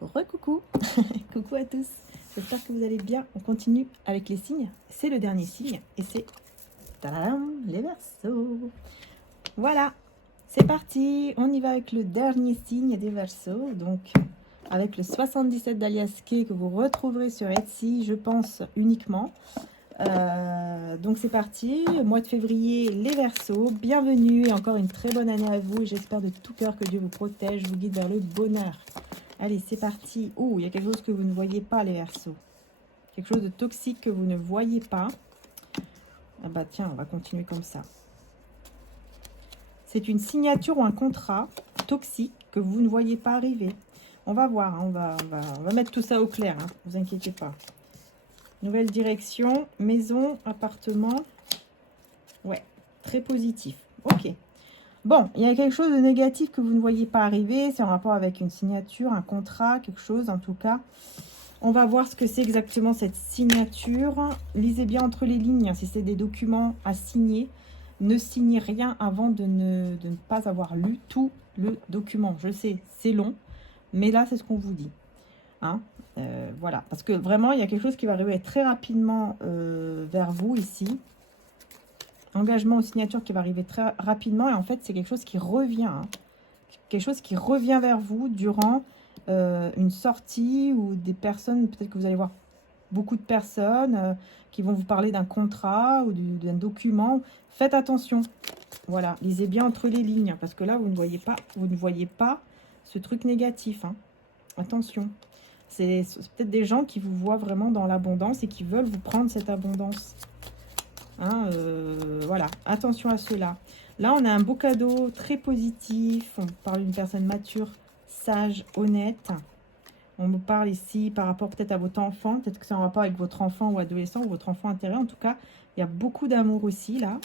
Re-coucou. Coucou à tous. J'espère que vous allez bien. On continue avec les signes. C'est le dernier signe et c'est tadam, les Verseaux. Voilà, c'est parti. On y va avec le dernier signe des Verseaux. Donc, avec le 77 d'Alias Kay que vous retrouverez sur Etsy, je pense uniquement. Donc c'est parti, mois de février, les Verseaux, bienvenue et encore une très bonne année à vous et j'espère de tout cœur que Dieu vous protège, vous guide vers le bonheur. Allez, c'est parti. Oh, il y a quelque chose que vous ne voyez pas, les Verseaux. Quelque chose de toxique que vous ne voyez pas. Ah bah tiens, on va continuer comme ça. C'est une signature ou un contrat toxique que vous ne voyez pas arriver. On va voir, hein, on va mettre tout ça au clair, hein, ne vous inquiétez pas. Nouvelle direction, maison, appartement. Ouais, très positif. Ok. Bon, il y a quelque chose de négatif que vous ne voyez pas arriver. C'est en rapport avec une signature, un contrat, quelque chose en tout cas. On va voir ce que c'est exactement cette signature. Lisez bien entre les lignes. Si c'est des documents à signer, ne signez rien avant de ne pas avoir lu tout le document. Je sais, c'est long, mais là, c'est ce qu'on vous dit. Hein, voilà, parce que vraiment, il y a quelque chose qui va arriver très rapidement vers vous ici. Engagement aux signatures qui va arriver très rapidement. Et en fait, c'est quelque chose qui revient. Hein, quelque chose qui revient vers vous durant une sortie ou des personnes, peut-être que vous allez voir beaucoup de personnes qui vont vous parler d'un contrat ou d'un document. Faites attention. Voilà, lisez bien entre les lignes parce que là, vous ne voyez pas ce truc négatif. Hein. Attention. C'est peut-être des gens qui vous voient vraiment dans l'abondance et qui veulent vous prendre cette abondance. Hein, voilà, attention à cela. Là, on a un beau cadeau très positif. On parle d'une personne mature, sage, honnête. On me parle ici par rapport peut-être à votre enfant. Peut-être que c'est en rapport avec votre enfant ou adolescent ou votre enfant intérieur. En tout cas, il y a beaucoup d'amour aussi là.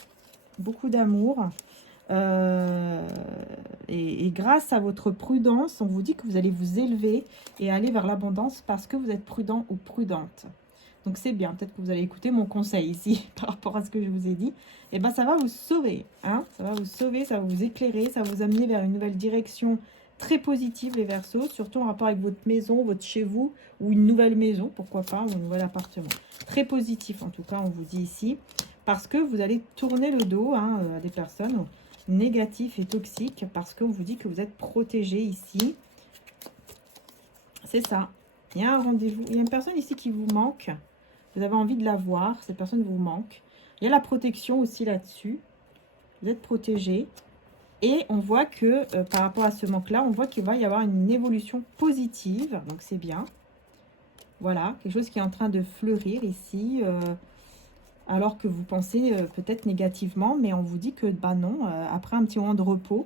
Beaucoup d'amour. Et grâce à votre prudence, on vous dit que vous allez vous élever et aller vers l'abondance parce que vous êtes prudent ou prudente. Donc c'est bien, peut-être que vous allez écouter mon conseil ici par rapport à ce que je vous ai dit. Et bien ça va vous sauver, hein, ça va vous sauver, ça va vous éclairer, ça va vous amener vers une nouvelle direction très positive les Verseaux, surtout en rapport avec votre maison, votre chez vous ou une nouvelle maison, pourquoi pas, ou un nouvel appartement. Très positif en tout cas, on vous dit ici, parce que vous allez tourner le dos hein, à des personnes négatif et toxique parce qu'on vous dit que vous êtes protégé ici. C'est ça. Il y a un rendez-vous. Il y a une personne ici qui vous manque. Vous avez envie de la voir. Cette personne vous manque. Il y a la protection aussi là-dessus. Vous êtes protégé. Et on voit que par rapport à ce manque-là, on voit qu'il va y avoir une évolution positive. Donc c'est bien. Voilà. Quelque chose qui est en train de fleurir ici. Alors que vous pensez peut-être négativement, mais on vous dit que bah non, après un petit moment de repos,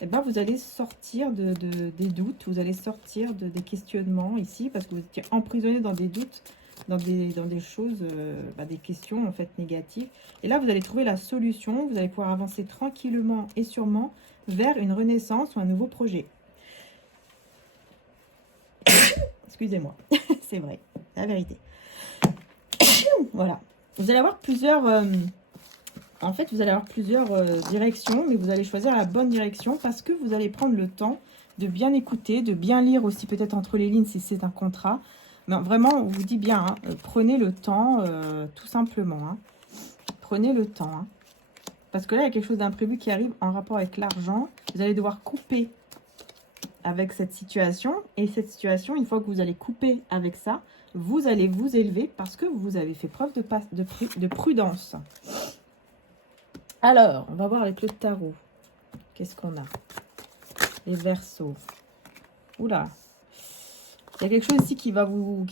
eh ben, vous allez sortir des doutes, vous allez sortir des questionnements ici, parce que vous étiez emprisonné dans des doutes, dans des choses, des questions en fait négatives. Et là, vous allez trouver la solution, vous allez pouvoir avancer tranquillement et sûrement vers une renaissance ou un nouveau projet. Excusez-moi, c'est vrai, la vérité. Voilà, vous allez avoir plusieurs directions, mais vous allez choisir la bonne direction parce que vous allez prendre le temps de bien écouter, de bien lire aussi peut-être entre les lignes si c'est un contrat. Mais vraiment, on vous dit bien, hein, prenez le temps, tout simplement. Hein. Prenez le temps. Hein. Parce que là, il y a quelque chose d'imprévu qui arrive en rapport avec l'argent. Vous allez devoir couper avec cette situation. Et cette situation, une fois que vous allez couper avec ça, vous allez vous élever parce que vous avez fait preuve de prudence. Alors, on va voir avec le tarot. Qu'est-ce qu'on a? Les Verseaux. Oula. Il y a quelque chose ici qui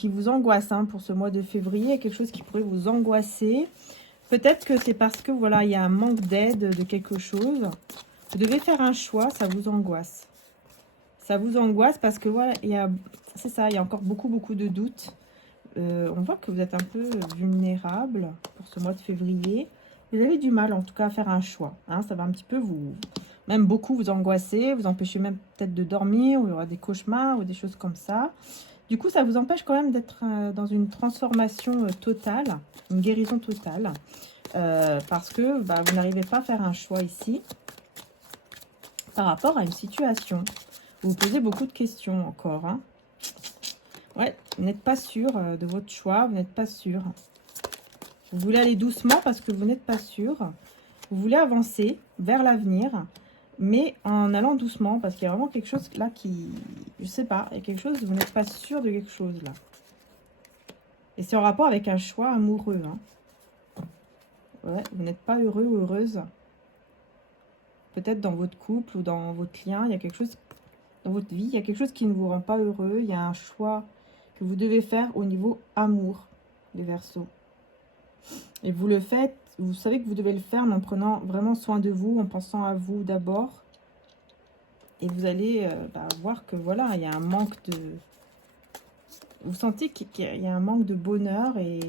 vous angoisse hein, pour ce mois de février. Il y a quelque chose qui pourrait vous angoisser. Peut-être que c'est parce que voilà, il y a un manque d'aide de quelque chose. Vous devez faire un choix, ça vous angoisse. Ça vous angoisse parce que voilà, c'est ça, il y a encore beaucoup de doutes. On voit que vous êtes un peu vulnérable pour ce mois de février. Vous avez du mal en tout cas à faire un choix. Hein, ça va un petit peu même beaucoup vous angoisser, vous empêcher même peut-être de dormir, ou il y aura des cauchemars ou des choses comme ça. Du coup, ça vous empêche quand même d'être dans une transformation totale, une guérison totale. Parce que vous n'arrivez pas à faire un choix ici par rapport à une situation. Vous vous posez beaucoup de questions encore. Hein. Ouais, vous n'êtes pas sûr de votre choix, vous n'êtes pas sûr. Vous voulez aller doucement parce que vous n'êtes pas sûr. Vous voulez avancer vers l'avenir, mais en allant doucement parce qu'il y a vraiment quelque chose là qui... Je sais pas, il y a quelque chose, vous n'êtes pas sûr de quelque chose là. Et c'est en rapport avec un choix amoureux. Hein. Ouais, vous n'êtes pas heureux ou heureuse. Peut-être dans votre couple ou dans votre lien, il y a quelque chose... Dans votre vie, il y a quelque chose qui ne vous rend pas heureux. Il y a un choix que vous devez faire au niveau amour, les Verseaux. Et vous le faites, vous savez que vous devez le faire en prenant vraiment soin de vous, en pensant à vous d'abord. Et vous allez voir que voilà, il y a un manque de... Vous sentez qu'il y a un manque de bonheur et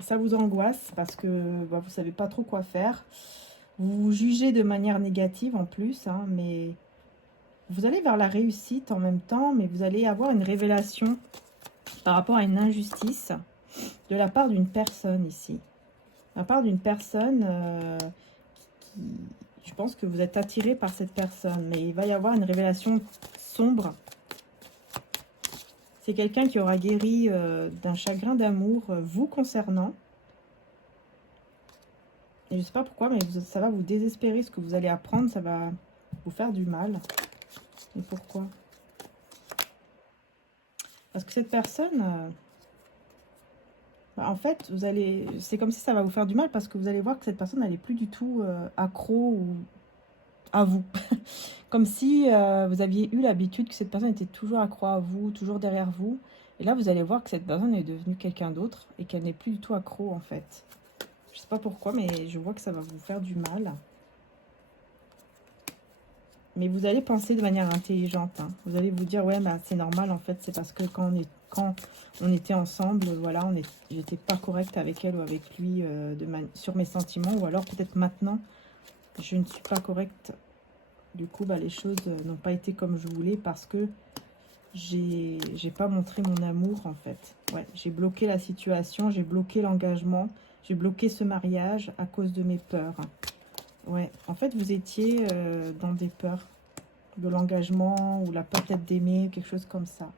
ça vous angoisse parce que vous ne savez pas trop quoi faire. Vous vous jugez de manière négative en plus, hein, mais vous allez vers la réussite en même temps, mais vous allez avoir une révélation par rapport à une injustice de la part d'une personne ici. De la part d'une personne qui... Je pense que vous êtes attiré par cette personne, mais il va y avoir une révélation sombre. C'est quelqu'un qui aura guéri d'un chagrin d'amour vous concernant. Et je ne sais pas pourquoi, mais ça va vous désespérer. Ce que vous allez apprendre, ça va vous faire du mal. Et pourquoi? Parce que cette personne... en fait, c'est comme si ça va vous faire du mal parce que vous allez voir que cette personne, elle n'est plus du tout accro ou à vous. Comme si vous aviez eu l'habitude que cette personne était toujours accro à vous, toujours derrière vous. Et là, vous allez voir que cette personne est devenue quelqu'un d'autre et qu'elle n'est plus du tout accro, en fait. Je sais pas pourquoi, mais je vois que ça va vous faire du mal. Mais vous allez penser de manière intelligente. Hein. Vous allez vous dire, ouais, bah, c'est normal, en fait. C'est parce que quand on était ensemble, voilà, j'étais pas correcte avec elle ou avec lui sur mes sentiments. Ou alors, peut-être maintenant, je ne suis pas correcte. Du coup, les choses n'ont pas été comme je voulais parce que j'ai pas montré mon amour, en fait. Ouais, j'ai bloqué la situation, j'ai bloqué l'engagement, j'ai bloqué ce mariage à cause de mes peurs. Ouais, en fait, vous étiez dans des peurs de l'engagement ou la peur peut-être d'aimer, quelque chose comme ça.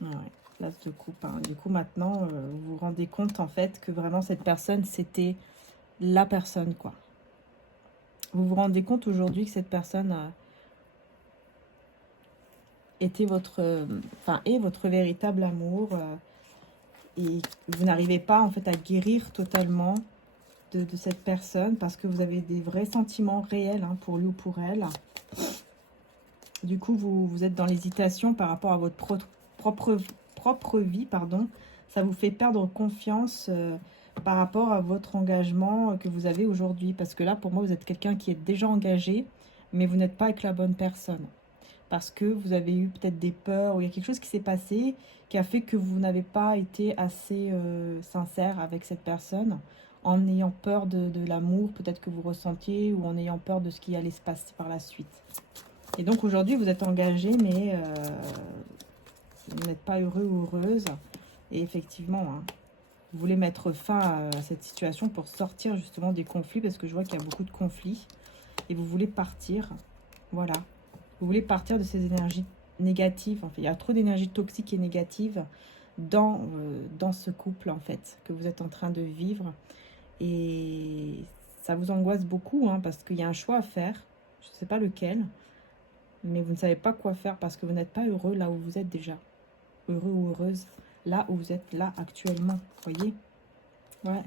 Ouais, l'as de coupe. Hein. Du coup, maintenant, vous vous rendez compte, en fait, que vraiment, cette personne, c'était la personne, quoi. Vous vous rendez compte aujourd'hui que cette personne était est votre véritable amour et vous n'arrivez pas en fait à guérir totalement de cette personne parce que vous avez des vrais sentiments réels hein, pour lui ou pour elle. Du coup, vous êtes dans l'hésitation par rapport à votre propre vie, pardon. Ça vous fait perdre confiance par rapport à votre engagement que vous avez aujourd'hui. Parce que là, pour moi, vous êtes quelqu'un qui est déjà engagé, mais vous n'êtes pas avec la bonne personne. Parce que vous avez eu peut-être des peurs, ou il y a quelque chose qui s'est passé, qui a fait que vous n'avez pas été assez sincère avec cette personne, en ayant peur de l'amour peut-être que vous ressentiez, ou en ayant peur de ce qui allait se passer par la suite. Et donc aujourd'hui, vous êtes engagé, mais vous n'êtes pas heureux ou heureuse. Et effectivement... Hein, vous voulez mettre fin à cette situation pour sortir justement des conflits, parce que je vois qu'il y a beaucoup de conflits. Et vous voulez partir, voilà. Vous voulez partir de ces énergies négatives. En fait, il y a trop d'énergie toxique et négative dans ce couple, en fait, que vous êtes en train de vivre. Et ça vous angoisse beaucoup, hein, parce qu'il y a un choix à faire. Je ne sais pas lequel. Mais vous ne savez pas quoi faire parce que vous n'êtes pas heureux là où vous êtes déjà. Heureux ou heureuse. Là où vous êtes là actuellement, voyez. Ouais.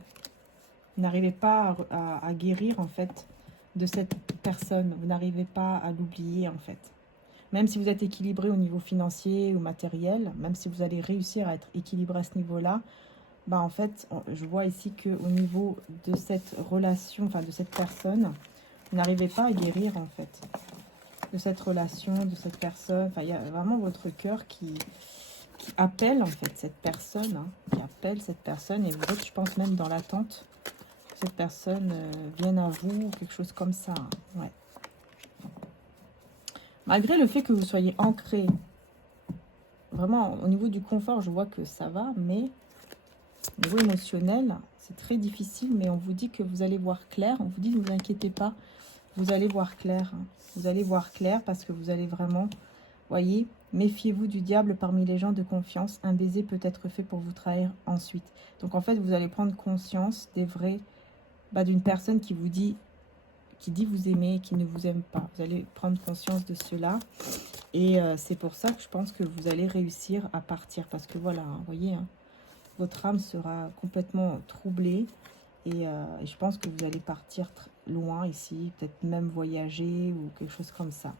Vous n'arrivez pas à guérir, en fait, de cette personne. Vous n'arrivez pas à l'oublier, en fait. Même si vous êtes équilibré au niveau financier ou matériel, même si vous allez réussir à être équilibré à ce niveau-là, en fait, je vois ici qu'au niveau de cette relation, enfin de cette personne, vous n'arrivez pas à guérir, en fait. De cette relation, de cette personne. Enfin, il y a vraiment votre cœur qui appelle en fait cette personne, hein, qui appelle cette personne, et vous êtes, je pense, même dans l'attente que cette personne vienne à vous, ou quelque chose comme ça. Hein, ouais. Malgré le fait que vous soyez ancré, vraiment au niveau du confort, je vois que ça va, mais au niveau émotionnel, c'est très difficile, mais on vous dit que vous allez voir clair. On vous dit, ne vous inquiétez pas, vous allez voir clair. Hein. Vous allez voir clair parce que vous allez vraiment, voyez, méfiez-vous du diable parmi les gens de confiance. Un baiser peut être fait pour vous trahir ensuite. Donc en fait, vous allez prendre conscience des vrais, d'une personne qui vous dit, vous aimer et qui ne vous aime pas. Vous allez prendre conscience de cela. Et c'est pour ça que je pense que vous allez réussir à partir. Parce que voilà, vous voyez, hein, votre âme sera complètement troublée. Et je pense que vous allez partir loin ici. Peut-être même voyager ou quelque chose comme ça.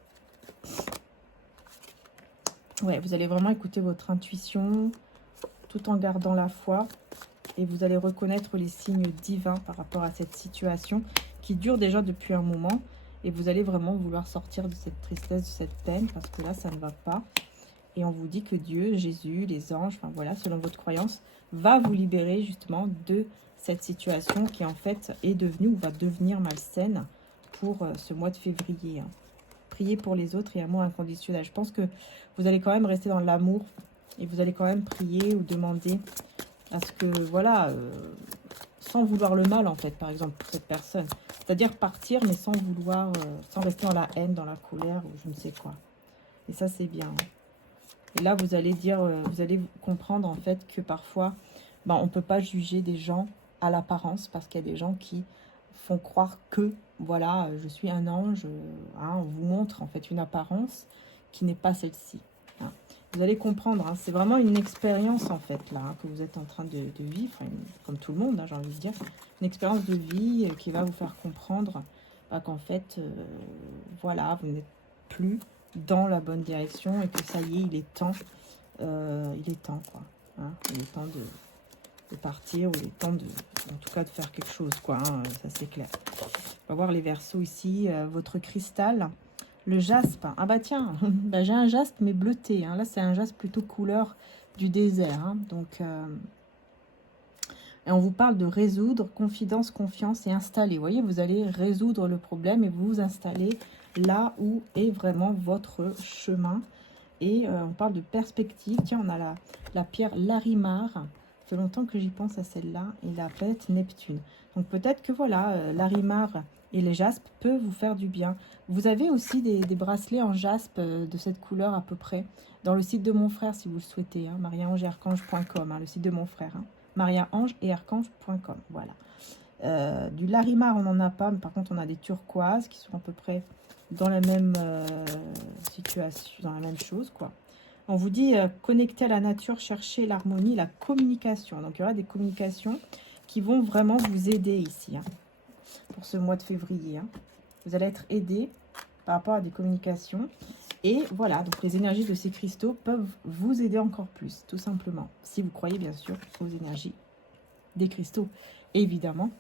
Ouais, vous allez vraiment écouter votre intuition tout en gardant la foi. Et vous allez reconnaître les signes divins par rapport à cette situation qui dure déjà depuis un moment. Et vous allez vraiment vouloir sortir de cette tristesse, de cette peine, parce que là, ça ne va pas. Et on vous dit que Dieu, Jésus, les anges, enfin voilà, selon votre croyance, va vous libérer justement de cette situation qui en fait est devenue ou va devenir malsaine pour ce mois de février. Hein. Priez pour les autres et amour inconditionnel. Je pense que vous allez quand même rester dans l'amour et vous allez quand même prier ou demander à ce que, voilà, sans vouloir le mal en fait, par exemple, pour cette personne. C'est-à-dire partir, mais sans vouloir, sans rester dans la haine, dans la colère, ou je ne sais quoi. Et ça, c'est bien. Et là, vous allez dire, vous allez comprendre en fait que parfois, on ne peut pas juger des gens à l'apparence, parce qu'il y a des gens qui font croire que, voilà, je suis un ange. Hein, on vous montre en fait une apparence qui n'est pas celle-ci. Hein. Vous allez comprendre, hein, c'est vraiment une expérience en fait là, hein, que vous êtes en train de vivre, comme tout le monde, hein, j'ai envie de dire. Une expérience de vie qui va vous faire comprendre qu'en fait, voilà, vous n'êtes plus dans la bonne direction et que ça y est, il est temps quoi. Hein, il est temps de partir, ou il est temps en tout cas de faire quelque chose quoi. Hein, ça c'est clair. On va voir les Verseaux ici, votre cristal. Le jaspe, ah bah tiens, j'ai un jaspe mais bleuté, hein. Là c'est un jaspe plutôt couleur du désert, hein. Donc, et on vous parle de résoudre, confidence, confiance et installer. Vous voyez, vous allez résoudre le problème et vous installer là où est vraiment votre chemin. Et on parle de perspective, tiens on a la pierre Larimar, ça fait longtemps que j'y pense à celle-là, et la planète Neptune. Donc peut-être que voilà, Larimar et les jaspes peuvent vous faire du bien. Vous avez aussi des bracelets en jaspe de cette couleur à peu près dans le site de mon frère si vous le souhaitez, hein, mariaangeetarchange.com, hein, le site de mon frère, hein, mariaangeetarchange.com, voilà. Du Larimar on n'en a pas, mais par contre on a des turquoises qui sont à peu près dans la même situation, dans la même chose quoi. On vous dit connecter à la nature, chercher l'harmonie, la communication. Donc il y aura des communications qui vont vraiment vous aider ici, hein, pour ce mois de février. Hein. Vous allez être aidé par rapport à des communications. Et voilà, donc les énergies de ces cristaux peuvent vous aider encore plus, tout simplement. Si vous croyez bien sûr aux énergies des cristaux, évidemment.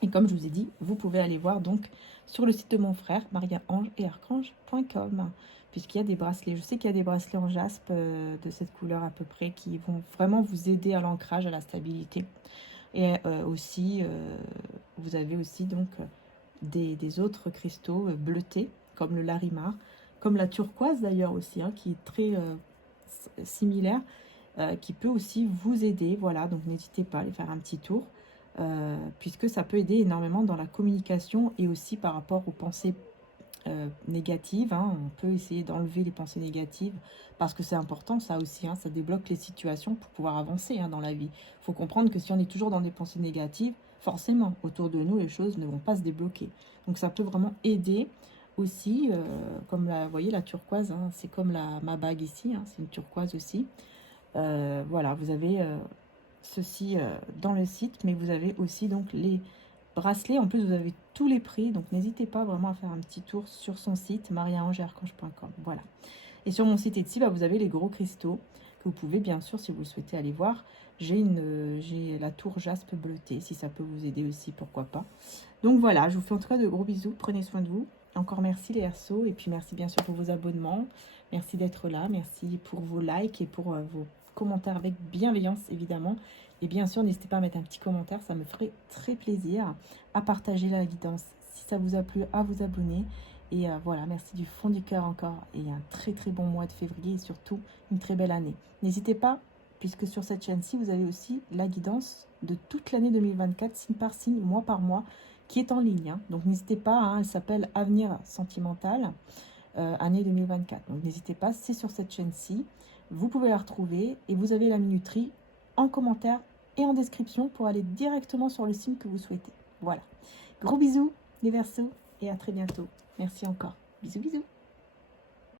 Et comme je vous ai dit, vous pouvez aller voir donc sur le site de mon frère, mariaangeetarchange.com, puisqu'il y a des bracelets. Je sais qu'il y a des bracelets en jaspe de cette couleur à peu près qui vont vraiment vous aider à l'ancrage, à la stabilité. Et aussi, vous avez aussi donc des autres cristaux bleutés, comme le Larimar, comme la turquoise d'ailleurs aussi, hein, qui est très similaire, qui peut aussi vous aider. Voilà, donc n'hésitez pas à aller faire un petit tour. Puisque ça peut aider énormément dans la communication et aussi par rapport aux pensées négatives. Hein. On peut essayer d'enlever les pensées négatives parce que c'est important ça aussi. Hein. Ça débloque les situations pour pouvoir avancer dans la vie. Il faut comprendre que si on est toujours dans des pensées négatives, forcément, autour de nous, les choses ne vont pas se débloquer. Donc ça peut vraiment aider aussi, comme vous voyez la turquoise, hein, c'est comme ma bague ici, hein, c'est une turquoise aussi. Voilà, vous avez... ceci dans le site, mais vous avez aussi donc les bracelets. En plus, vous avez tous les prix, donc n'hésitez pas vraiment à faire un petit tour sur son site mariaangeetarchange.com. Voilà. Et sur mon site Etsy, vous avez les gros cristaux que vous pouvez bien sûr, si vous le souhaitez, aller voir. J'ai la tour jaspe bleutée, si ça peut vous aider aussi, pourquoi pas. Donc voilà, je vous fais en tout cas de gros bisous. Prenez soin de vous. Encore merci les Verseaux, et puis merci bien sûr pour vos abonnements. Merci d'être là, merci pour vos likes et pour vos commentaires avec bienveillance évidemment, et bien sûr n'hésitez pas à mettre un petit commentaire, ça me ferait très plaisir, à partager la guidance si ça vous a plu, à vous abonner, et voilà, merci du fond du cœur encore, et un très très bon mois de février et surtout une très belle année. N'hésitez pas puisque sur cette chaîne-ci, vous avez aussi la guidance de toute l'année 2024, signe par signe, mois par mois, qui est en ligne. Hein. Donc n'hésitez pas, hein, elle s'appelle Avenir Sentimental, année 2024. Donc n'hésitez pas, c'est sur cette chaîne-ci. Vous pouvez la retrouver et vous avez la minuterie en commentaire et en description pour aller directement sur le signe que vous souhaitez. Voilà. Gros bisous les Verseaux et à très bientôt. Merci encore. Bisous bisous.